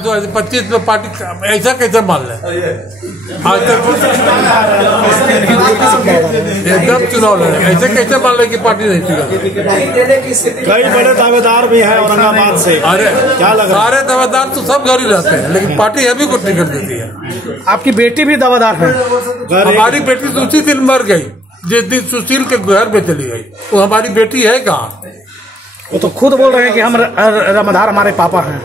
2025 में पार्टी ऐसा कैसे मान ले? आज तक एकदम चुनाव लड़े, ऐसे कैसे मान ले कि पार्टी नहीं थी? कई बड़े दावेदार भी हैं औरंगाबाद से। अरे क्या लगा? सारे दावेदार तो सब घर ही रहते हैं, लेकिन पार्टी अभी को टिकट देती है। आपकी बेटी भी दावेदार है? हमारी बेटी तो उसी दिन मर गई जिस दिन सुशील के घर में चली गई। वो हमारी बेटी है कहाँ? वो तो खुद बोल रहे हैं कि हम रामाधार हमारे पापा हैं।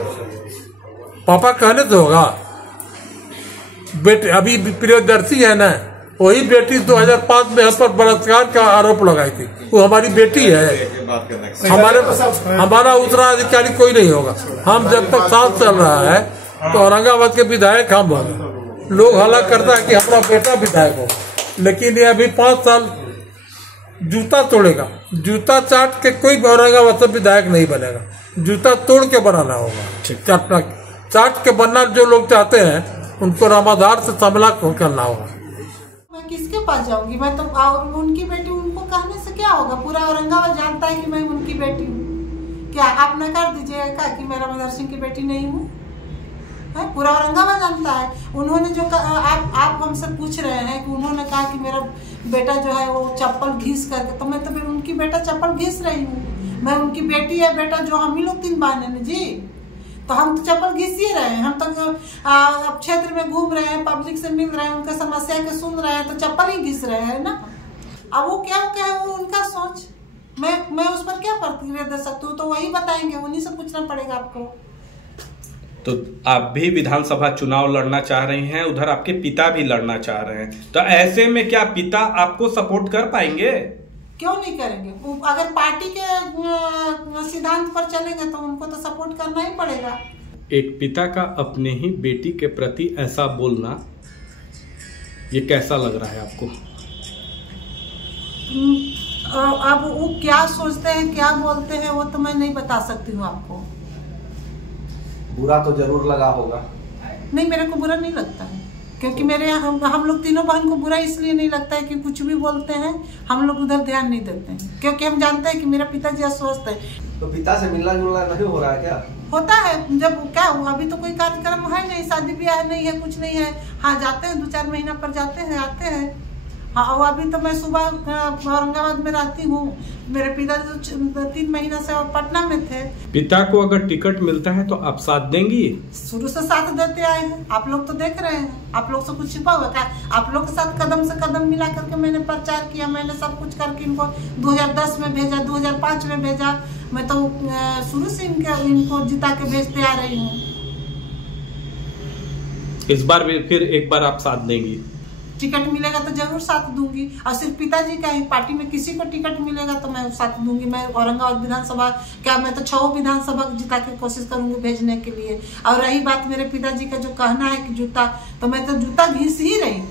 पापा कहने तो होगा। बेटे अभी प्रियदर्शी है ना, वही बेटी 2005 में हम पर बलात्कार का आरोप लगाई थी। वो हमारी बेटी है। हमारा उत्तराधिकारी कोई नहीं होगा। हम जब तक साथ चल रहा है तो औरंगाबाद के विधायक हम होंगे। लोग हल्ला करता है कि हमारा बेटा विधायक हो, लेकिन ये अभी 5 साल जूता तोड़ेगा। जूता चाट के कोई औरंगाबाद से विधायक नहीं बनेगा। जूता तोड़ के बनाना होगा। चाट के बनना जो लोग चाहते हैं उनको रामाधार से सामना करना होगा। मैं किसके पास जाऊंगी? मैं तो और उनकी बेटी, उनको कहने से क्या होगा? पूरा औरंगाबाद जानता है कि मैं उनकी बेटी हूँ। क्या आप न कर दीजिएगा कि मैं रामाधार सिंह की बेटी नहीं हूँ? पूरा औरंगाबाद जानता है। उन्होंने जो आप हमसे पूछ रहे हैं कि उन्होंने कहा कि मेरा बेटा जो है वो चप्पल घिस करके, तो मैं तो उनकी बेटा चप्पल घिस रही हूँ। मैं उनकी बेटी है, बेटा जो हम ही लोग 3 बहन है जी, तो हम तो चप्पल घिस ही रहे हैं। हम तो अब क्षेत्र में घूम रहे हैं, पब्लिक से मिल रहे हैं, उनका समस्या के सुन रहे हैं, तो चप्पल ही घिस रहे हैं ना। अब वो क्या कहे, वो उनका सोच। मैं उस पर क्या प्रतिक्रिया दे सकती हूँ? तो वही बताएंगे, उन्हीं से पूछना पड़ेगा आपको। तो आप भी विधानसभा चुनाव लड़ना चाह रही हैं, उधर आपके पिता भी लड़ना चाह रहे हैं, तो ऐसे में क्या पिता आपको सपोर्ट कर पाएंगे? क्यों नहीं करेंगे? अगर पार्टी के सिद्धांत पर चलेंगे तो उनको तो सपोर्ट करना ही पड़ेगा। एक पिता का अपने ही बेटी के प्रति ऐसा बोलना, ये कैसा लग रहा है आपको? अब वो क्या सोचते हैं, क्या बोलते हैं, वो तो मैं नहीं बता सकती हूँ आपको। बुरा तो जरूर लगा होगा। नहीं, मेरे को बुरा नहीं लगता है, क्योंकि मेरे हम लोग तीनों बहन को बुरा इसलिए नहीं लगता है कि कुछ भी बोलते हैं हम लोग उधर ध्यान नहीं देते हैं, क्योंकि हम जानते हैं कि मेरा पिताजी अस्वस्थ है। तो पिता से मिलना जुलना नहीं हो रहा है क्या? होता है, जब क्या हुआ, अभी तो कोई कार्यक्रम है नहीं, शादी ब्याह नहीं है, कुछ नहीं है। हाँ, जाते हैं 2-4 महीना पर जाते हैं, आते हैं। हाँ, और अभी तो मैं सुबह औरंगाबाद में रहती हूँ। मेरे पिता जो 3 महीना से पटना में थे। पिता को अगर टिकट मिलता है तो आप साथ देंगी? शुरू से साथ देते आए हैं, आप लोग तो देख रहे हैं। आप लोग से कुछ छिपा हुआ क्या? आप लोग के साथ कदम से कदम मिला करके मैंने प्रचार किया, मैंने सब कुछ करके इनको 2010 में भेजा, 2005 में भेजा। मैं तो शुरू से इनको जिता के भेजते आ रही हूँ। इस बार भी फिर एक बार आप साथ देंगी? टिकट मिलेगा तो जरूर साथ दूंगी। और सिर्फ पिताजी का ही, पार्टी में किसी को टिकट मिलेगा तो मैं साथ दूंगी। मैं औरंगाबाद विधानसभा क्या, मैं तो 6 विधानसभा जिता के कोशिश करूंगी भेजने के लिए। और रही बात मेरे पिताजी का जो कहना है कि जूता, तो मैं तो जूता घिस ही रही हूँ।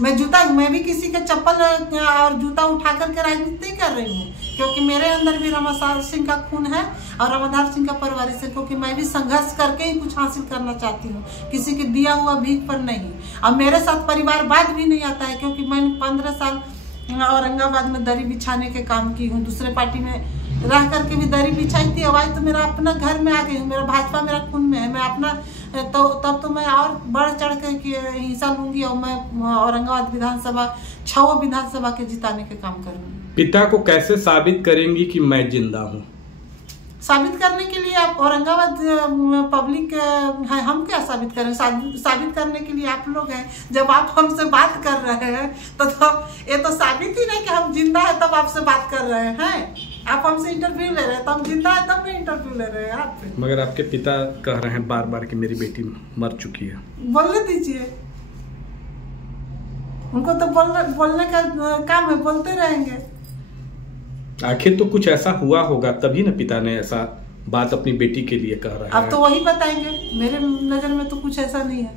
मैं भी किसी के चप्पल और जूता उठा करके राजनीति नहीं कर रही हूँ, क्योंकि मेरे अंदर भी रामाधार सिंह का खून है और रामाधार सिंह का परिवार से, क्योंकि मैं भी संघर्ष करके ही कुछ हासिल करना चाहती हूँ, किसी के दिया हुआ भीख पर नहीं। अब मेरे साथ परिवारवाद भी नहीं आता है, क्योंकि मैंने 15 साल औरंगाबाद में दरी बिछाने के काम की हूँ। दूसरे पार्टी में रह करके भी दरी बिछाई थी। आवाज तो मेरा अपना घर में आ गई हूँ, मेरा भाजपा मेरा खून में है। मैं अपना तो तब तो मैं और बढ़ चढ़ कर हिस्सा लूंगी और मैं औरंगाबाद विधानसभा 6 विधानसभा के जिताने के काम करूंगी। पिता को कैसे साबित करेंगी कि मैं जिंदा हूँ? साबित करने के लिए आप औरंगाबाद पब्लिक है, हम क्या साबित करें? साबित करने के लिए आप लोग हैं। जब आप हमसे बात कर रहे हैं तो ये तो साबित ही नहीं कि हम जिंदा है, तब आपसे बात कर रहे हैं। आप हमसे इंटरव्यू ले रहे हैं, तब जिंदा है तब नहीं इंटरव्यू ले रहे हैं आपसे। मगर आपके पिता कह रहे हैं बार बार कि मेरी बेटी मर चुकी है। बोलने दीजिए, उनको तो बोलने का काम है, बोलते रहेंगे। आखिर तो कुछ ऐसा हुआ होगा तभी ना पिता ने ऐसा बात अपनी बेटी के लिए कह रहा है। अब तो वही बताएंगे, मेरे नजर में तो कुछ ऐसा नहीं है।